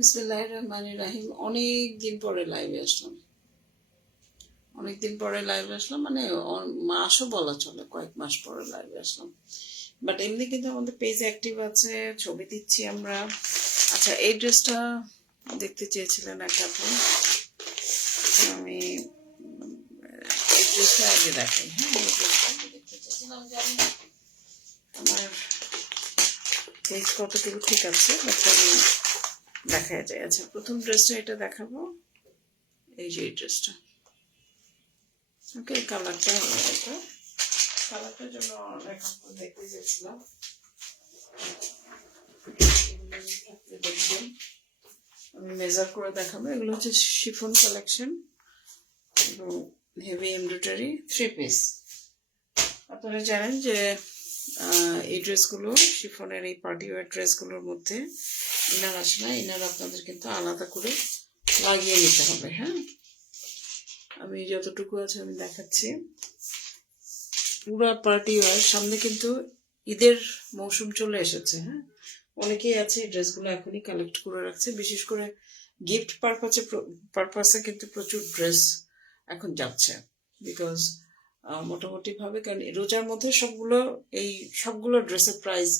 বিসমিল্লাহির রহমানির রহিম। অনেকদিন পরে লাইভে আসলাম, মানে মাসও বলা চলে, কয়েক মাস পরে লাইভে আসলাম। বাট এমনি কিন্তু আমাদের পেজ অ্যাক্টিভ আছে, ছবি দিচ্ছি আমরা। আচ্ছা, এই ড্রেসটা দেখতে চেয়েছিলেন একটা আপু, আমি এই ড্রেসটা আগে দেখাই। হ্যাঁ, এই ড্রেসটা আগে দেখতে চেয়েছিলাম, জানি না আমার পেজ কতটুকু ঠিক আছে, বাট আমি দেখা যায়। আচ্ছা, প্রথম ড্রেসটা এটা দেখাবো, এই যে এই ড্রেসটা। ওকে, কালারটার জন্য অনেক আপনার দেখতে চেয়েছিলাম। দেখবেন, আমি মেজার করে দেখাবো। এগুলো হচ্ছে শিফন কালেকশন এবং হেভি এমব্রয়ডারি 3 পিস। আপনারা জানেন যে এই ড্রেসগুলো, শিফনের এই পার্টি ওয়ার ড্রেসগুলোর মধ্যে ইনার আসে না। ইনার আপনাদের কিন্তু আলাদা করে লাগিয়ে নিতে হবে। হ্যাঁ, আমি যতটুকু আছে আমি দেখাচ্ছি। পুরা পার্টি ওয়ার, সামনে কিন্তু ঈদের মৌসুম চলে এসেছে। হ্যাঁ, অনেকেই আছে এই ড্রেসগুলো এখনই কালেক্ট করে রাখছে, বিশেষ করে গিফট পারপাসে কিন্তু প্রচুর ড্রেস এখন যাচ্ছে। বিকজ মোটামুটি ভাবে, কারণ রোজার মধ্যে সবগুলো ড্রেসের প্রাইস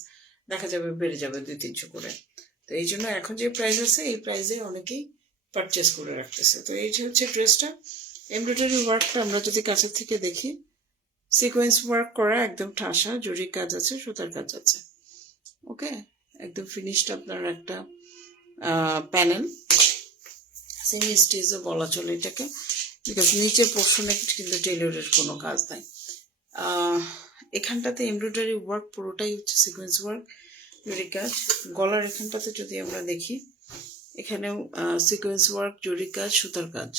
দেখা যাবে বেড়ে যাবে 200-300 করে। তো এই জন্য এখন যে প্রাইস আছে, এই প্রাইসে অনেকেই পারচেস করে রাখতেছে। তো এই হচ্ছে ড্রেসটা। এমব্রয়ডারি ওয়ার্কটা আমরা যদি কাছের থেকে দেখি, সিকোয়েন্স ওয়ার্ক করা, একদম ঠাসা, জরি কাজ আছে, সুতার কাজ আছে। ওকে, একদম ফিনিশড আপনার একটা প্যানেল, সেমি স্টিচও বলা চলে এটাকে, বিকজ নিচের পোর্শনে কিন্তু টেইলরের কোনো কাজ নাই। এখানটাতে এমব্রয়ডারি ওয়ার্ক পুরোটাই হচ্ছে সিকোয়েন্স ওয়ার্ক, জরি কাজ। গলার এখানটাতে যদি আমরা দেখি, এখানেও সিকোয়েন্স ওয়ার্ক, জরি কাজ, সুতার কাজ,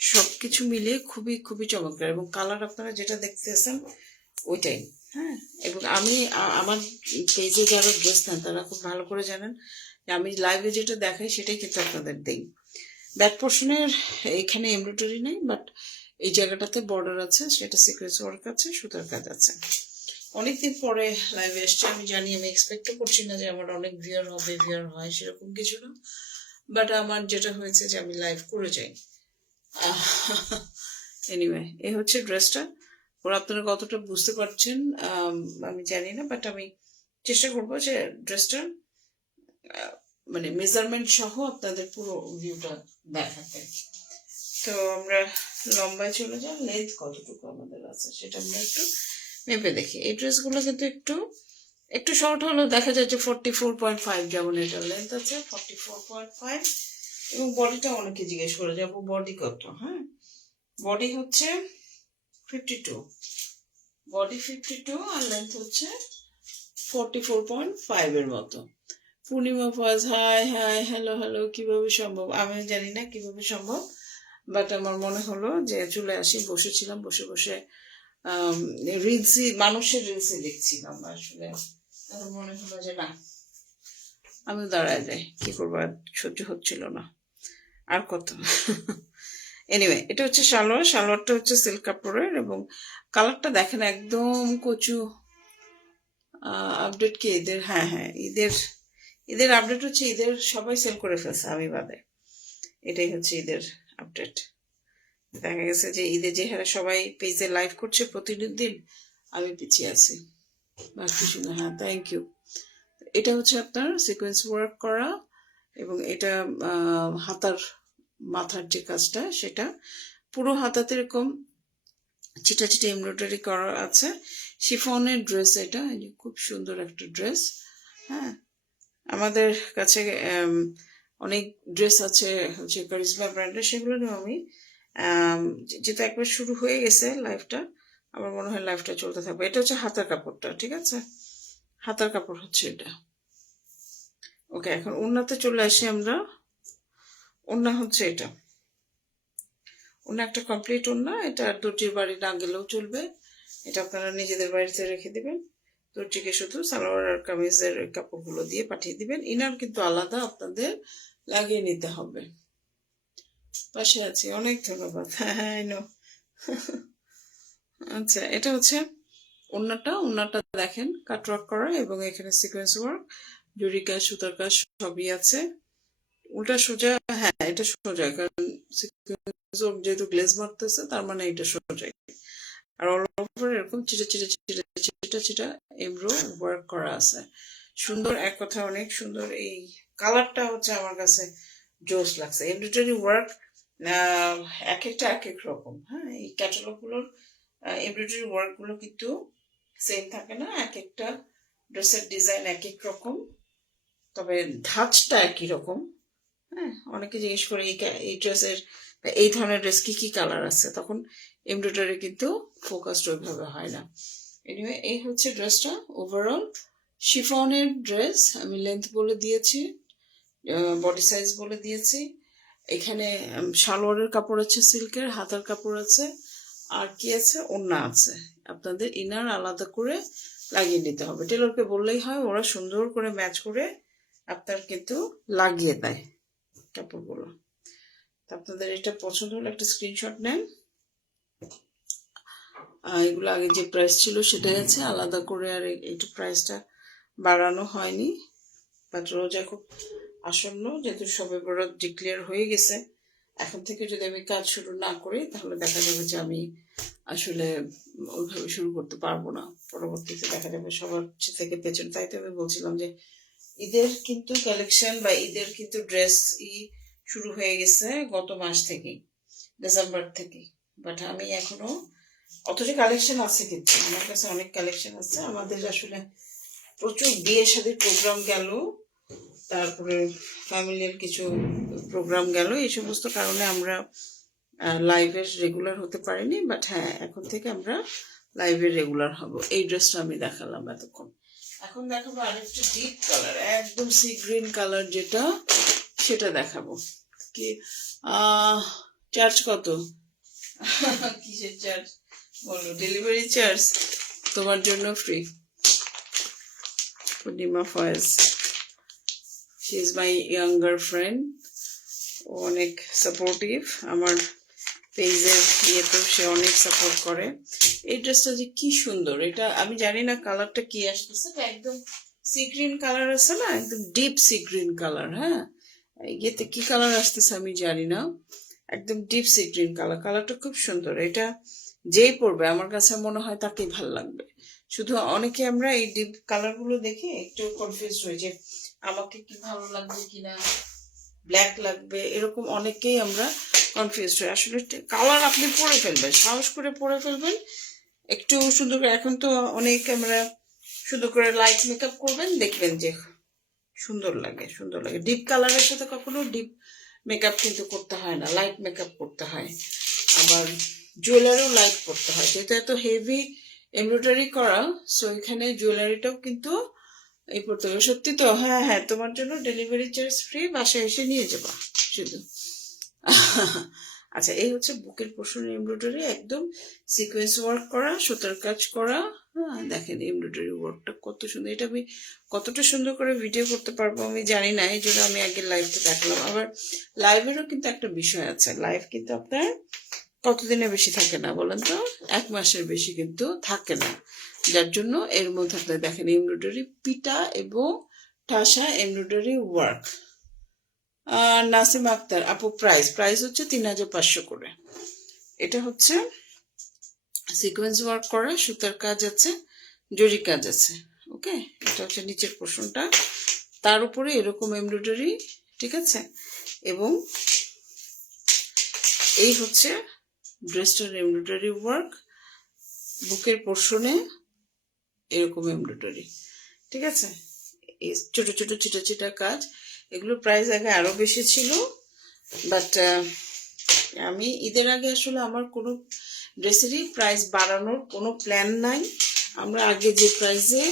সবকিছু মিলিয়ে খুবই খুবই চমৎকার। এবং কালার আপনারা যেটা দেখতেছেন ওইটাই। হ্যাঁ, এবং আমি আমার পেজে যারা ড্রেস নেন তারা খুব ভালো করে জানেন যে আমি লাইভে যেটা দেখাই সেটাই কিন্তু আপনাদের দেই। ব্যাক পোর্শনের এখানে এমব্রয়ডারি নেই, বাট এই জায়গাটাতে বর্ডার আছে, সেটা সিকোয়েন্স ওয়ার্ক আছে, সুতার কাজ আছে। অনেকদিন পরে লাইভে এসছে, আমি জানি, আমি এক্সপেক্টও করছি না যে আমার অনেক ভিউয়ার হয়, সেরকম কিছু না। বাট আমার যেটা হয়েছে যে আমি লাইভ করে যাই। এনিওয়ে, এই হচ্ছে ড্রেসটা। ওরা আপনারা কতটা বুঝতে পারছেন আমি জানি না, বাট আমি চেষ্টা করবো যে ড্রেসটা মানে মেজারমেন্ট সহ আপনাদের পুরো ভিউটা দেখাতে। তো আমরা লম্বায় চলে যাই, লেন্থ কতটুকু আমাদের আছে সেটা আমরা একটু মেপে দেখি। এই ড্রেসগুলো কিন্তু একটু শর্ট হলেও দেখা যায় যে 44.5, যেমন এটা লেন্থ আছে 44.5। এবং বডিটা অনেকে জিজ্ঞেস করে যাবো বডি কত। হ্যাঁ, বডি হচ্ছে 52, বডি 52 আর লেন্থ হচ্ছে 44.5 এর মতো। পূর্ণিমা ফাজ, হাই হাই, হ্যালো, কিভাবে সম্ভব? আমি জানি না কিভাবে সম্ভব, বাট আমার মনে হলো যে চলে আসি। বসেছিলাম, বসে মানুষের রিলসই দেখছিলাম আসলে। আমার মনে হলো যে না, আমি দাঁড়ায় যাই, কি করবো, সহ্য হচ্ছিল না আর কত। এনিওয়ে, এটা হচ্ছে সালোয়ারটা হচ্ছে সিল্ক কাপড়ের, এবং কালারটা দেখেন একদম কচু। আপডেট কি ঈদের? হ্যাঁ, ঈদের আপডেট হচ্ছে, ঈদের সবাই সেল করে ফেলছে, আমি বাদে। এটাই হচ্ছে ঈদের আপডেট। দেখা গেছে যে ঈদে যে হারে সবাই পেজে লাইভ করছে প্রতিদিন, আমি পিছিয়ে আছি, আর কিছু না। হ্যাঁ, থ্যাংক ইউ। এটা হচ্ছে আপনার সিকোয়েন্স ওয়ার্ক করা, এবং এটা মাথার যে কাজটা, সেটা পুরো হাতাতে এরকম চিটা এমব্রয়ডারি করা আছে। শিফনের ড্রেস এটা, খুব সুন্দর একটা ড্রেস। হ্যাঁ, আমাদের কাছে অনেক ড্রেস আছে হচ্ছে কারিজমা ব্র্যান্ডের, সেগুলো নিয়ে আমি যেটা একবার শুরু হয়ে গেছে লাইফটা, আমার মনে হয় লাইফটা চলতে থাকবে। এটা হচ্ছে হাতার কাপড়টা, ঠিক আছে, হাতার কাপড় হচ্ছে এটা। ওকে, এখন ওড়নাতে চলে আসি আমরা। ওড়না হচ্ছে এটা, ওড়না একটা কমপ্লিট ওড়না। এটা দর্জির বাড়ি না গেলেও চলবে, এটা আপনারা নিজেদের বাড়িতে রেখে দিবেন। দর্জিকে শুধু সালোয়ার আর কামিজের কাপড়গুলো দিয়ে পাঠিয়ে দিবেন। ইনার কিন্তু আলাদা আপনাদের লাগিয়ে নিতে হবে। পাশে আছি, অনেক ধন্যবাদ। হ্যাঁ, নো। আচ্ছা, এটা হচ্ছে ওড়নাটা দেখেন কাটওয়ার্ক করা, এবং এখানে সিকোয়েন্স ওয়ার্ক, জরি কাজ, সুতার কাজ সবই আছে। উল্টা সোজা, হ্যাঁ এটা সোজা, কারণ যেহেতু গ্লেজ মারতেছে তার মানে এটা সোজা। আর অল ওভার এরকম চিটা চিটা চিটা চিটা চিটা এমব্রো ওয়ার্ক করা আছে, সুন্দর। এক কথা অনেক সুন্দর। এই কালারটা হচ্ছে আমার কাছে জোস লাগছে। এমব্রয়ডারি ওয়ার্ক এক একটা এক এক রকম। হ্যাঁ, এই ক্যাটালগ গুলোর এমব্রয়ডারি ওয়ার্ক গুলো কিন্তু সেম থাকে না, এক একটা ড্রেসের ডিজাইন এক এক রকম, তবে ধাঁচটা একই রকম। হ্যাঁ, অনেকে জিজ্ঞেস করে এই ড্রেসের, এই ধরনের ড্রেস কি কি কালার আছে, তখন এমব্রয়ডারি কিন্তু ফোকাসড ওইভাবে হয় না। এনিওয়ে, এই হচ্ছে ড্রেসটা ওভারঅল শিফনের ড্রেস। আমি লেন্থ বলে দিয়েছি, বডি সাইজ বলে দিয়েছি। এখানে সালোয়ারের কাপড় আছে সিল্কের, হাতার কাপড় আছে, আর কি আছে, ওড়না আছে। আপনাদের ইনার আলাদা করে লাগিয়ে নিতে হবে, টেলরকে বললেই হয়, ওরা সুন্দর করে ম্যাচ করে আপনার কিন্তু লাগিয়ে দেয় কাপড়গুলো। আপনাদের এটা পছন্দ হলে একটা স্ক্রিনশট নেন। এগুলো আগে যে প্রাইস ছিল সেটাই আছে, আলাদা করে আর একটু প্রাইসটা বাড়ানো হয়নি। বাট রোজা খুব আসন্ন, যেহেতু সবে বরাত ডিক্লেয়ার হয়ে গেছে, এখন থেকে যদি আমি কাজ শুরু না করি তাহলে দেখা যাবে যে আমি আসলে ওইভাবে শুরু করতে পারবো না। পরবর্তীতে দেখা যাবে সবার থেকে পেছনে। তাই তো আমি বলছিলাম যে ঈদের কিন্তু কালেকশন বা ঈদের কিন্তু ড্রেস শুরু হয়ে গেছে গত মাস থেকেই, ডিসেম্বর থেকে। বাট আমি এখনো, অথচ কালেকশন আছে, কিন্তু আমার কাছে অনেক কালেকশন আছে। আমাদের আসলে প্রচুর বিয়ে শাদীর প্রোগ্রাম গেল, তারপরে ফ্যামিলির কিছু প্রোগ্রাম গেল, এই সমস্ত কারণে আমরা লাইভে রেগুলার হতে পারিনি। বাট হ্যাঁ, এখন থেকে আমরা লাইভে রেগুলার হব। এই ড্রেসটা আমি দেখালাম এতক্ষণ। এখন দেখাবো আরেকটা ডিপ কালার, একদম সি গ্রিন কালার যেটা, সেটা দেখাবো। কি চার্জ কত? কিসের চার্জ বলো? ডেলিভারি চার্জ তোমার জন্য free. Purnima Foyez, she is my younger friend, অনেক সাপোর্টিভ। আমার পেজের ইয়েতেও সে অনেক সাপোর্ট করে। এই ড্রেসটা যে কি সুন্দর, এটা আমি জানি না কালারটা কি আসতেছে, একদম সি গ্রিন কালার আছে না, একদম ডিপ সি গ্রিন কালার। হ্যাঁ, ইয়েতে কি কালার আসতেছে আমি জানি না, একদম ডিপ সি গ্রিন কালার। কালারটা খুব সুন্দর। এটা যেই পরবে আমার কাছে মনে হয় তাকেই ভালো লাগবে। শুধু অনেকে আমরা এই ডিপ কালারগুলো দেখে একটু কনফিউজ হই যে আমাকে কি ভালো লাগবে কিনা, ব্ল্যাক লাগবে, এরকম অনেকেই আমরা কনফিউজ হই। আসলে কালার আপনি পরে ফেলবেন, সাহস করে পরে ফেলবেন, একটু সুন্দর করে। এখন তো অনেক আমরা সুন্দর করে লাইট মেকআপ করবেন, দেখবেন যে সুন্দর লাগে, সুন্দর লাগে। ডিপ কালারের সাথে কখনো ডিপ মেকআপ কিন্তু করতে হয় না, লাইট মেকআপ করতে হয়। আবার জুয়েলারিও লাইট করতে হয়, যেহেতু এত হেভি এমব্রয়ডারি করা, সো এখানে জুয়েলারিটাও কিন্তু এই পড়তে হবে। সত্যি তো? হ্যাঁ হ্যাঁ, তোমার জন্য ডেলিভারি চার্জ ফ্রি, বাসায় এসে নিয়ে যাবা শুধু। আচ্ছা, এই হচ্ছে বুকের পোর্শনের এমব্রয়ডারি, একদম সিকোয়েন্স ওয়ার্ক করা, সুতার কাজ করা। হ্যাঁ, দেখেন এমব্রয়ডারি ওয়ার্কটা কত সুন্দর। এটা আমি কতটা সুন্দর করে ভিডিও করতে পারবো আমি জানি না, এই জন্য আমি আগে লাইভটা দেখলাম। আবার লাইভেরও কিন্তু একটা বিষয় আছে, লাইভ কিন্তু আপনার কতদিনের বেশি থাকে না বলেন তো? 1 মাসের বেশি কিন্তু থাকে না, যার জন্য এর মধ্যে আপনার দেখেন এমব্রয়ডারি পিটা এবং ঠাসা এমব্রয়ডারি ওয়ার্ক। নাসিম আক্তার আপু, প্রাইস হচ্ছে 3500 করে। এটা হচ্ছে সিকোয়েন্স ওয়ার্ক করা, সুতার কাজ আছে, জরি কাজ আছে। ওকে, এটা হচ্ছে নিচের পোর্শনটা, তার উপরে এরকম এমব্রয়ডারি, ঠিক আছে। এবং এই হচ্ছে ড্রেসটার এমব্রয়ডারি ওয়ার্ক, বুকের পোর্শনে এরকম এমব্রয়ডারি, ঠিক আছে। এই ছোট ছোট চিটা চিটা কাজ, এগুলো প্রাইস আগে আরো বেশি ছিল। বাট আমি ঈদের আগে আসলে আমার কোনো ড্রেসেরই প্রাইস বাড়ানোর কোনো প্ল্যান নাই। আমরা আগে যে প্রাইসে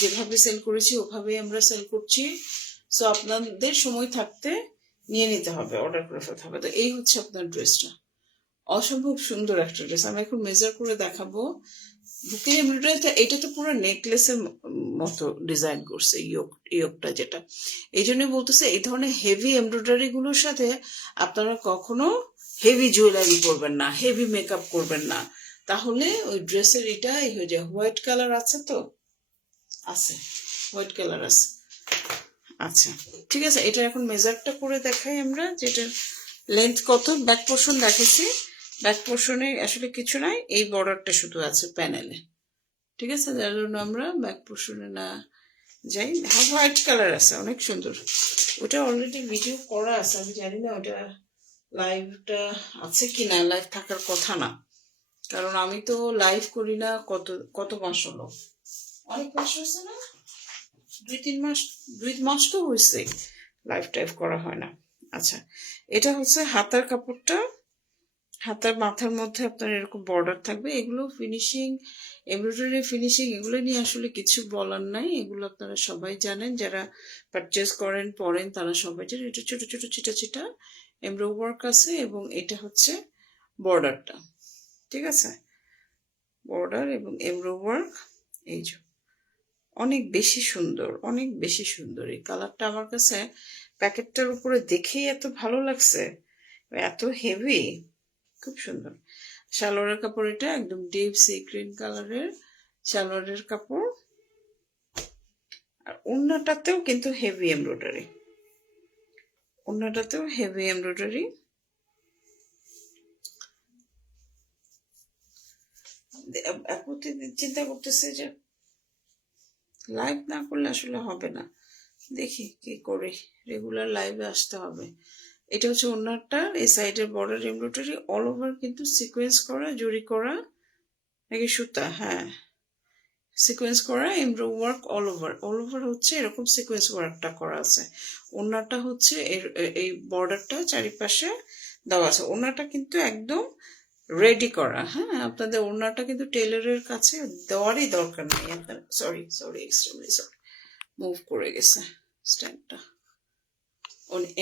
যেভাবে সেল করেছি ওভাবেই আমরা সেল করছি। সো আপনাদের সময় থাকতে নিয়ে নিতে হবে, অর্ডার করে ফেলতে হবে। তো এই হচ্ছে আপনার ড্রেসটা, অসম্ভব সুন্দর একটা ড্রেস। আমি এখন মেজার করে দেখাবো। বুকের এমব্রয়ডারিটা, এটা তো পুরো নেকলেসের মতো ডিজাইন করছে, ইয়োকটা যেটা। এই জন্যই বলতেছে এই ধরনের হেভি এমব্রয়ডারি গুলোর সাথে আপনারা কখনো হেভি জুয়েলারি করবেন না, হেভি মেকআপ করবেন না, তাহলে ওই ড্রেসের এটাই হয়ে যায়। হোয়াইট কালার আছে তো, আছে হোয়াইট কালার আছে। আচ্ছা ঠিক আছে, এটা এখন মেজারটা করে দেখাই আমরা, যেটার লেন্থ কত। ব্যাক পোর্শন দেখেছি, ব্যাক পোর্শনে আসলে কিছু নাই, এই বর্ডারটা শুধু আছে প্যানেলে, ঠিক আছে, যার জন্য আমরা ব্যাক পোর্শনে না যাই। হোয়াইট কালার আছে, অনেক সুন্দর। ওটা অলরেডি ভিডিও করা আছে, আমি জানি না ওটা লাইভটা আছে কি না, লাইভ থাকার কথা না, কারণ আমি তো লাইভ করি না কত কত মাস হলো, অনেক মাস হয়েছে না, 2-3 মাস, 2 মাস তো হয়েছে লাইভ টাইভ করা হয় না। আচ্ছা, এটা হচ্ছে হাতার কাপড়টা, হাতার মাথার মধ্যে আপনার এরকম বর্ডার থাকবে। এগুলো ফিনিশিং, এমব্রয়ডারি ফিনিশিং, এগুলো নিয়ে আসলে কিছু বলার নাই, এগুলো আপনারা সবাই জানেন, যারা পারচেস করেন পরেন তারা সবাই জানেন। এটা ছোট ছোট চিটা চিটা এমব্রো ওয়ার্ক আছে, এবং এটা হচ্ছে বর্ডারটা, ঠিক আছে, বর্ডার এবং এমব্রো ওয়ার্ক। এই যে অনেক বেশি সুন্দর, অনেক বেশি সুন্দর এই কালারটা, আমার কাছে প্যাকেটটার উপরে দেখেই এত ভালো লাগছে, এত হেভি, খুব সুন্দর। সালোয়ারের কাপড় এটা একদম ডিপ সি গ্রিন কালারের সালোয়ারের কাপড়, আর ওড়নাটাতেও কিন্তু হেভি এমব্রয়ডারি, ওড়নাটাতেও হেভি এমব্রয়ডারি। প্রতিদিন চিন্তা করতেছে যে লাইভ না করলে আসলে হবে না, দেখি কি করে, রেগুলার লাইভে আসতে হবে। এটা হচ্ছে ওড়নাটা, এই সাইডের বর্ডার এমব্রয়ডারি, অল ওভার কিন্তু সিকোয়েন্স করা, জরি করা নাকি সুতা, হ্যাঁ সিকোয়েন্স করা embro work, all over, all over হচ্ছে এরকম সিকোয়েন্স ওয়ার্কটা করা আছে। ওড়নাটা হচ্ছে এই বর্ডারটা চারিপাশে দেওয়া আছে। ওড়নাটা কিন্তু একদম রেডি করা, হ্যাঁ, আপনাদের ওড়নাটা কিন্তু টেলারের কাছে দেওয়ারই দরকার নেই আপনার। Sorry sorry extremely sorry, move করে গেছে স্ট্যান্ডটা।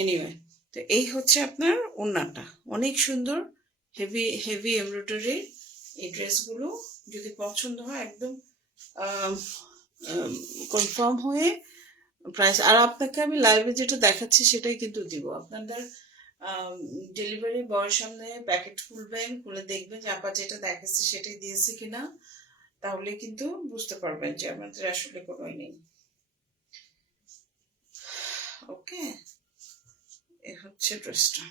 এনিওয়ে, তো এই হচ্ছে আপনার ওড়নাটা, অনেক সুন্দর, হেভি হেভি এমব্রয়ডারি। এই ড্রেসগুলো যদি পছন্দ হয় একদম কনফার্ম হয়ে প্রাইস, আর আপনাকে আমি লাইভে যেটা দেখাচ্ছি সেটাই কিন্তু দিব। আপনাদের ডেলিভারি বয়ের সামনে প্যাকেট খুলবেন, খুলে দেখবেন যে আপা যেটা দেখাচ্ছে সেটাই দিয়েছে কিনা, তাহলে কিন্তু বুঝতে পারবেন যে আমাদের আসলে কোনোই নেই। ওকে, এ হচ্ছে ড্রেসটা।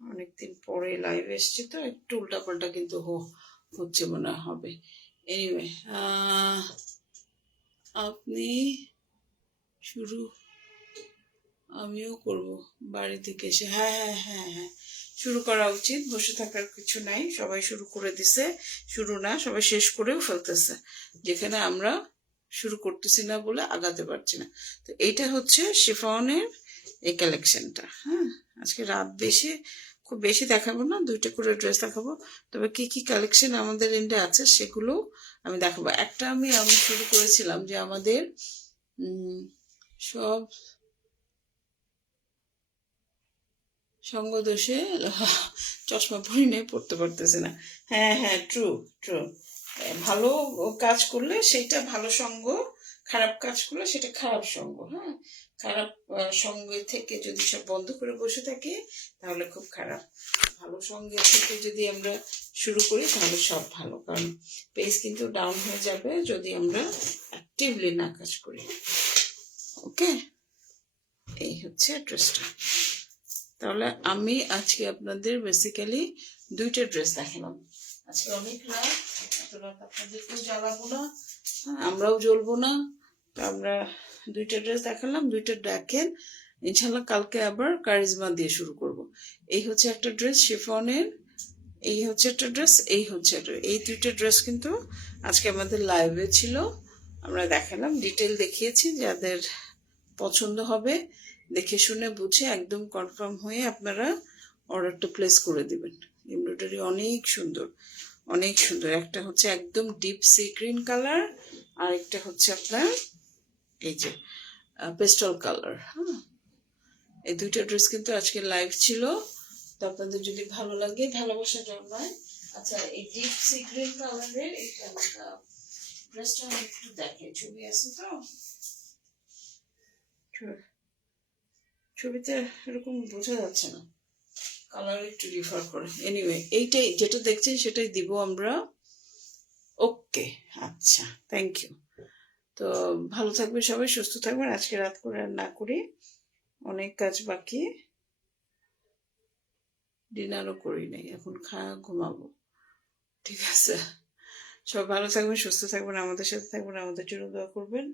অনেকদিন পরে লাইভ এসছে তো একটু উল্টাপাল্টা কিন্তু হচ্ছে মনে হবে। এনিওয়ে, আপনি শুরু, আমিও করব বাড়ি থেকে এসে। হ্যাঁ হ্যাঁ হ্যাঁ হ্যাঁ, শুরু করা উচিত, বসে থাকার কিছু নাই, সবাই শুরু করে দিছে, শুরু না সবাই শেষ করেও ফেলতেছে, যেখানে আমরা শুরু করতেছি না বলে আগাতে পারছি না। তো এইটা হচ্ছে শিফনের এই কালেকশনটা। হ্যাঁ, আজকে রাত বেশি, খুব বেশি দেখাবো না, 2টা করে ড্রেস দেখাবো, তবে কি কি কালেকশন আমাদের এন্ডে আছে সেগুলো আমি দেখাবো। একটা আমি শুরু করেছিলাম যে আমাদের সব সঙ্গদোষে চশমা পরে নিয়ে পড়তে পারতেছে না। হ্যাঁ হ্যাঁ, ট্রু ট্রু, ভালো কাজ করলে সেটা ভালো সঙ্গ, খারাপ কাজ করলে সেটা খারাপ সঙ্গ। হ্যাঁ, খারাপ সঙ্গে থেকে যদি সব বন্ধ করে বসে থাকি তাহলে খুব খারাপ, ভালো সঙ্গের থেকে যদি আমরা শুরু করি তাহলে সব ভালো, কারণ পেজ কিন্তু ডাউন হয়ে যাবে যদি আমরা অ্যাক্টিভলি না কাজ করি। ওকে, এই হচ্ছে ড্রেসটা। তাহলে আমি আজকে আপনাদের বেসিক্যালি 2টা ড্রেস দেখালাম। আজকে অনেক রাত, এত রাত আপনাদেরকেও জ্বালাবো না, আমরাও জ্বলবো না, তো আমরা 2টা ড্রেস দেখালাম, 2টা দেখেন, ইনশাল্লাহ কালকে আবার কারিজমা দিয়ে শুরু করব। এই হচ্ছে একটা ড্রেস শিফনের, এই হচ্ছে একটা ড্রেস, এই হচ্ছে একটা, এই 2টা ড্রেস কিন্তু আজকে আমাদের লাইভে ছিল, আমরা দেখালাম, ডিটেল দেখিয়েছি, যাদের পছন্দ হবে দেখে শুনে বুঝে একদম কনফার্ম হয়ে আপনারা অর্ডারটা প্লেস করে দিবেন। এমব্রয়ডারি অনেক সুন্দর, অনেক সুন্দর। একটা হচ্ছে একদম ডিপ সি গ্রিন কালার, আর একটা হচ্ছে আপনার এই যে পেস্টাল কালার। হ্যাঁ, এই 2টা ড্রেস কিন্তু আজকে লাইভ ছিল, তো আপনাদের যদি ভালো লাগে ভালোবাসা জন্মায়। আচ্ছা, এই ডিপ সি গ্রিন কালারের এই ড্রেসটা একটু দেখে, ছবি আছে তো, ছবিতে এরকম বোঝা যাচ্ছে না, কালার একটু ডিফার করে। এনিওয়ে, এইটাই যেটা দেখছেন সেটাই দিব আমরা। ওকে, আচ্ছা, থ্যাংক ইউ। তো তো ভালো থাকবে সবাই, সুস্থ থাকবেন। আজকে রাত করে আর না করি, অনেক কাজ বাকি, ডিনারও করি নাই, এখন ঘুমাবো। ঠিক আছে, সব ভালো থাকবেন, সুস্থ থাকবেন, আমাদের সাথে থাকবেন, আমাদের জন্য দোয়া করবেন।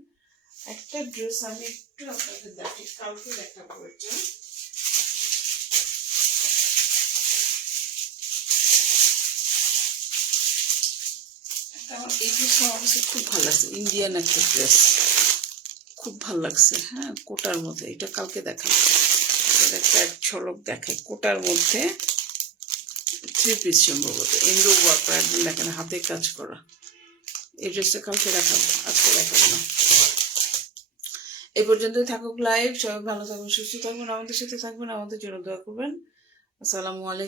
একটা ড্রেস আমি একটু আপনাদের দেখি, কালকে দেখাবো। এটা আমার এই ড্রেসটা আমার কাছে খুব ভালো লাগছে, ইন্ডিয়ান একটা ড্রেস, খুব ভালো লাগছে। হ্যাঁ, কোটার মধ্যে, এটা কালকে দেখাই, একটা এক ঝলক দেখাই। কোটার মধ্যে 3 পিস সম্ভবত, ইন্ডো ওয়ার্ক, একদম দেখেন হাতে কাজ করা। এই ড্রেসটা কালকে দেখাবো, আজকে দেখাবো না। এই পর্যন্তই থাকুক লাইভ। সবাই ভালো থাকবেন, সুস্থ থাকবেন, আমাদের সাথে থাকবেন, আমাদের জন্য দোয়া করবেন। আসসালামু আলাইকুম।